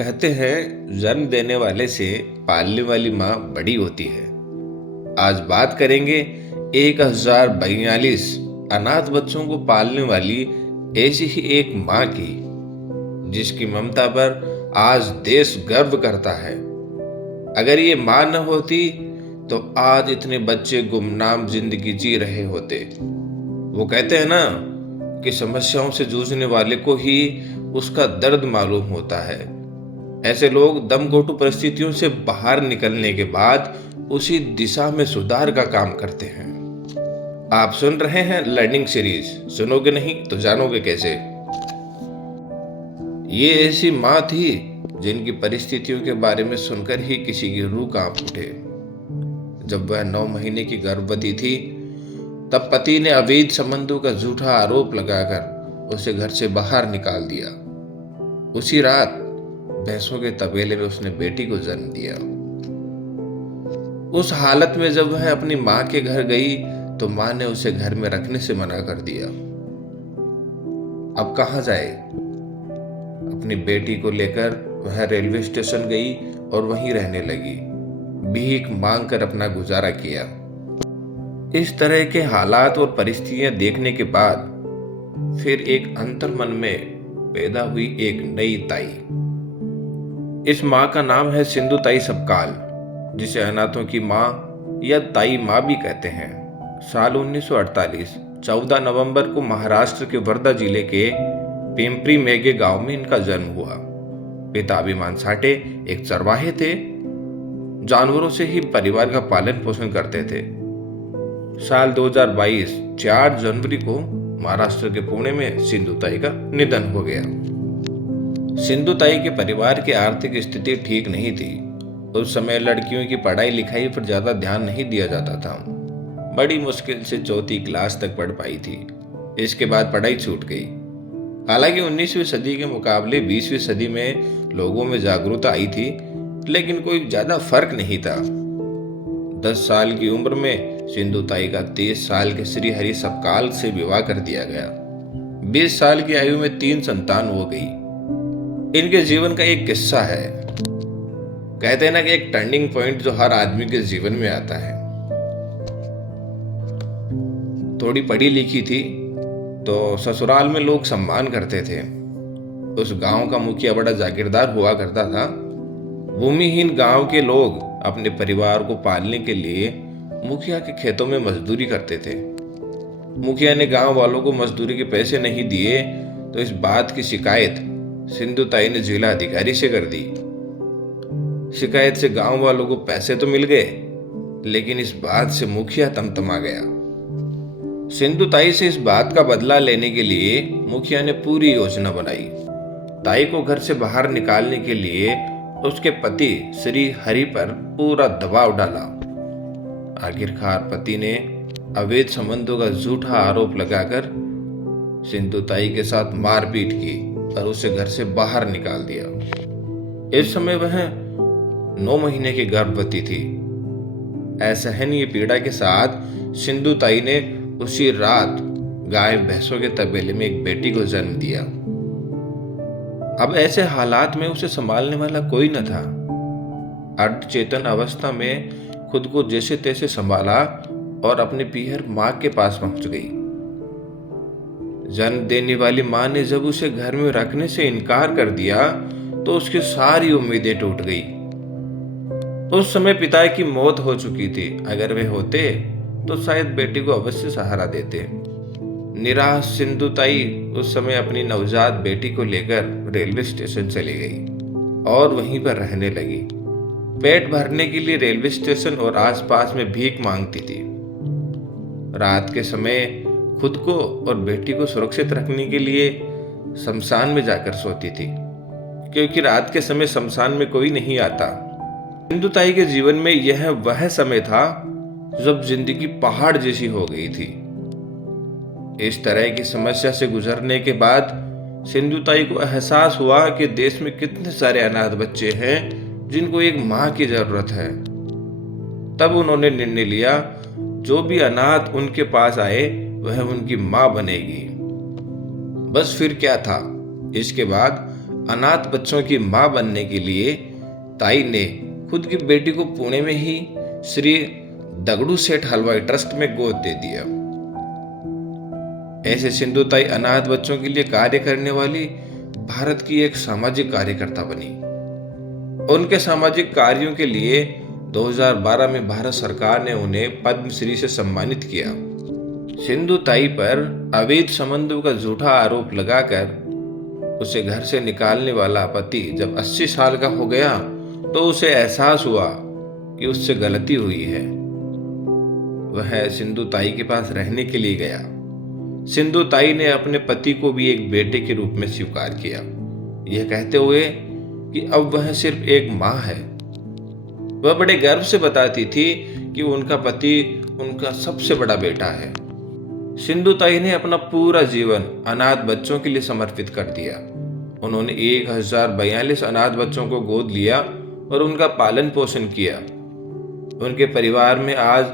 कहते हैं जन्म देने वाले से पालने वाली माँ बड़ी होती है। आज बात करेंगे 1042 अनाथ बच्चों को पालने वाली ऐसी ही एक माँ की, जिसकी ममता पर आज देश गर्व करता है। अगर ये माँ न होती तो आज इतने बच्चे गुमनाम जिंदगी जी रहे होते। वो कहते हैं ना कि समस्याओं से जूझने वाले को ही उसका दर्द मालूम होता है। ऐसे लोग दमघोंटू परिस्थितियों से बाहर निकलने के बाद उसी दिशा में सुधार का काम करते हैं। आप सुन रहे हैं लर्निंग सीरीज, सुनोगे नहीं तो जानोगे कैसे। ये ऐसी माँ थी जिनकी परिस्थितियों के बारे में सुनकर ही किसी की रूह कांप उठे। जब वह 9 महीने की गर्भवती थी, तब पति ने अवैध संबंधों का झूठा आरोप लगाकर उसे घर से बाहर निकाल दिया। उसी रात भैंसों के तबेले में उसने बेटी को जन्म दिया। उस हालत में जब वह अपनी मां के घर गई तो मां ने उसे घर में रखने से मना कर दिया। अब कहां जाए? अपनी बेटी को लेकर वह रेलवे स्टेशन गई और वहीं रहने लगी। भीख मांगकर अपना गुजारा किया। इस तरह के हालात और परिस्थितियां देखने के बाद फिर एक अंतर्मन में पैदा हुई एक नई ताई। इस माँ का नाम है सिंधु ताई सबकाल, जिसे अनाथों की माँ या ताई माँ भी कहते हैं। साल 1948 14 नवंबर को महाराष्ट्र के वर्धा जिले के पिंपरी मेघे गांव में इनका जन्म हुआ। पिता अभिमान साठे एक चरवाहे थे। जानवरों से ही परिवार का पालन पोषण करते थे। साल 2022 4 जनवरी को महाराष्ट्र के पुणे में सिंधु ताई का निधन हो गया। सिंधु ताई के परिवार की आर्थिक स्थिति ठीक नहीं थी। उस समय लड़कियों की पढ़ाई लिखाई पर ज्यादा ध्यान नहीं दिया जाता था। बड़ी मुश्किल से 4वीं क्लास तक पढ़ पाई थी। इसके बाद पढ़ाई छूट गई। हालांकि 19वीं सदी के मुकाबले 20वीं सदी में लोगों में जागरूकता आई थी, लेकिन कोई ज्यादा फर्क नहीं था। 10 साल की उम्र में सिंधु ताई का 23 साल के श्री हरि सबकाल से विवाह कर दिया गया। 20 साल की आयु में 3 संतान हो गई। इनके जीवन का एक किस्सा है। कहते हैं ना कि एक टर्निंग पॉइंट जो हर आदमी के जीवन में आता है। थोड़ी पढ़ी लिखी थी तो ससुराल में लोग सम्मान करते थे। उस गांव का मुखिया बड़ा जागीरदार हुआ करता था। भूमिहीन गांव के लोग अपने परिवार को पालने के लिए मुखिया के खेतों में मजदूरी करते थे। मुखिया ने गांव वालों को मजदूरी के पैसे नहीं दिए तो इस बात की शिकायत सिंधु ताई ने जिला अधिकारी से कर दी। शिकायत से गांव वालों को पैसे तो मिल गए, लेकिन इस बात से मुखिया तमतमा गया। सिंधु ताई से इस बात का बदला लेने के लिए मुखिया ने पूरी योजना बनाई। ताई को घर से बाहर निकालने के लिए उसके पति श्री हरि पर पूरा दबाव डाला। आखिरकार पति ने अवैध संबंधों का झूठा आरोप लगाकर सिंधु ताई के साथ मारपीट की और उसे घर से बाहर निकाल दिया। इस समय वह 9 महीने की गर्भवती थी। असहनीय पीड़ा के साथ सिंधु ताई ने उसी रात गाय भैंसों के तबेले में एक बेटी को जन्म दिया। अब ऐसे हालात में उसे संभालने वाला कोई न था। अर्धचेतन अवस्था में खुद को जैसे तैसे संभाला और अपने पीहर मां के पास पहुंच गई। जन्म देने वाली मां ने जब उसे घर में रखने से इनकार कर दिया तो उसकी सारी उम्मीदें टूट गई। उस समय पिता की मौत हो चुकी थी। अगर वे होते तो शायद बेटी को अवश्य सहारा देते। निराश सिंधु ताई उस समय अपनी नवजात बेटी को लेकर रेलवे स्टेशन चली गई और वहीं पर रहने लगी। पेट भरने के लिए रेलवे स्टेशन और आसपास में भीख मांगती थी। रात के समय खुद को और बेटी को सुरक्षित रखने के लिए शमशान में जाकर सोती थी, क्योंकि रात के समय शमशान में कोई नहीं आता। सिंधु ताई के जीवन में यह वह समय था जब जिंदगी पहाड़ जैसी हो गई थी। इस तरह की समस्या से गुजरने के बाद सिंधु ताई को एहसास हुआ कि देश में कितने सारे अनाथ बच्चे हैं जिनको एक माँ की जरूरत है। तब उन्होंने निर्णय लिया, जो भी अनाथ उनके पास आए वह उनकी माँ बनेगी। बस फिर क्या था, इसके बाद अनाथ बच्चों की मां बनने के लिए ताई ने खुद की बेटी को पुणे में ही श्री दगड़ू सेठ हलवाई ट्रस्ट में गोद दे दिया। ऐसे सिंधु ताई अनाथ बच्चों के लिए कार्य करने वाली भारत की एक सामाजिक कार्यकर्ता बनी। उनके सामाजिक कार्यों के लिए 2012 में भारत सरकार ने उन्हें पद्मश्री से सम्मानित किया। सिंधु ताई पर अवैध संबंधों का झूठा आरोप लगाकर उसे घर से निकालने वाला पति जब 80 साल का हो गया तो उसे एहसास हुआ कि उससे गलती हुई है। वह सिंधु ताई के पास रहने के लिए गया। सिंधु ताई ने अपने पति को भी एक बेटे के रूप में स्वीकार किया, यह कहते हुए कि अब वह सिर्फ एक मां है। वह बड़े गर्व से बताती थी कि उनका पति उनका सबसे बड़ा बेटा है। सिंधु ताई ने अपना पूरा जीवन अनाथ बच्चों के लिए समर्पित कर दिया। उन्होंने 1042 अनाथ बच्चों को गोद लिया और उनका पालन पोषण किया। उनके परिवार में आज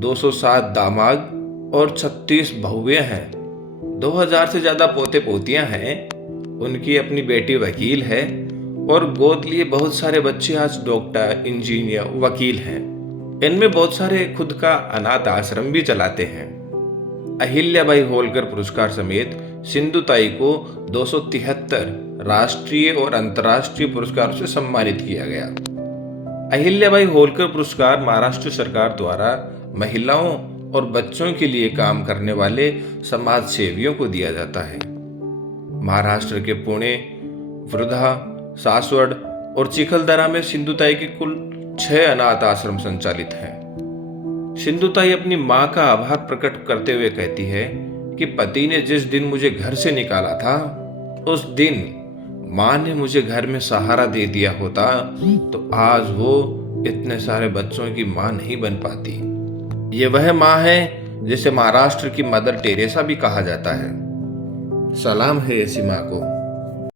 207 दामाद और 36 बहुएं हैं। 2000 से ज्यादा पोते पोतियां हैं। उनकी अपनी बेटी वकील है और गोद लिए बहुत सारे बच्चे आज डॉक्टर, इंजीनियर, वकील हैं। इनमें बहुत सारे खुद का अनाथ आश्रम भी चलाते हैं। अहिल्याबाई होलकर पुरस्कार समेत सिंधु ताई को 273 राष्ट्रीय और अंतर्राष्ट्रीय पुरस्कारों से सम्मानित किया गया। अहिल्याबाई होलकर पुरस्कार महाराष्ट्र सरकार द्वारा महिलाओं और बच्चों के लिए काम करने वाले समाज सेवियों को दिया जाता है। महाराष्ट्र के पुणे, वर्धा, सासवड़ और चिखलदरा में सिंधु ताई के कुल 6 अनाथ आश्रम संचालित हैं। सिंधु ताई अपनी मां का आभार प्रकट करते हुए कहती है कि पति ने जिस दिन मुझे घर से निकाला था उस दिन मां ने मुझे घर में सहारा दे दिया होता तो आज वो इतने सारे बच्चों की मां नहीं बन पाती। ये वह मां है जिसे महाराष्ट्र की मदर टेरेसा भी कहा जाता है। सलाम है ऐसी मां को।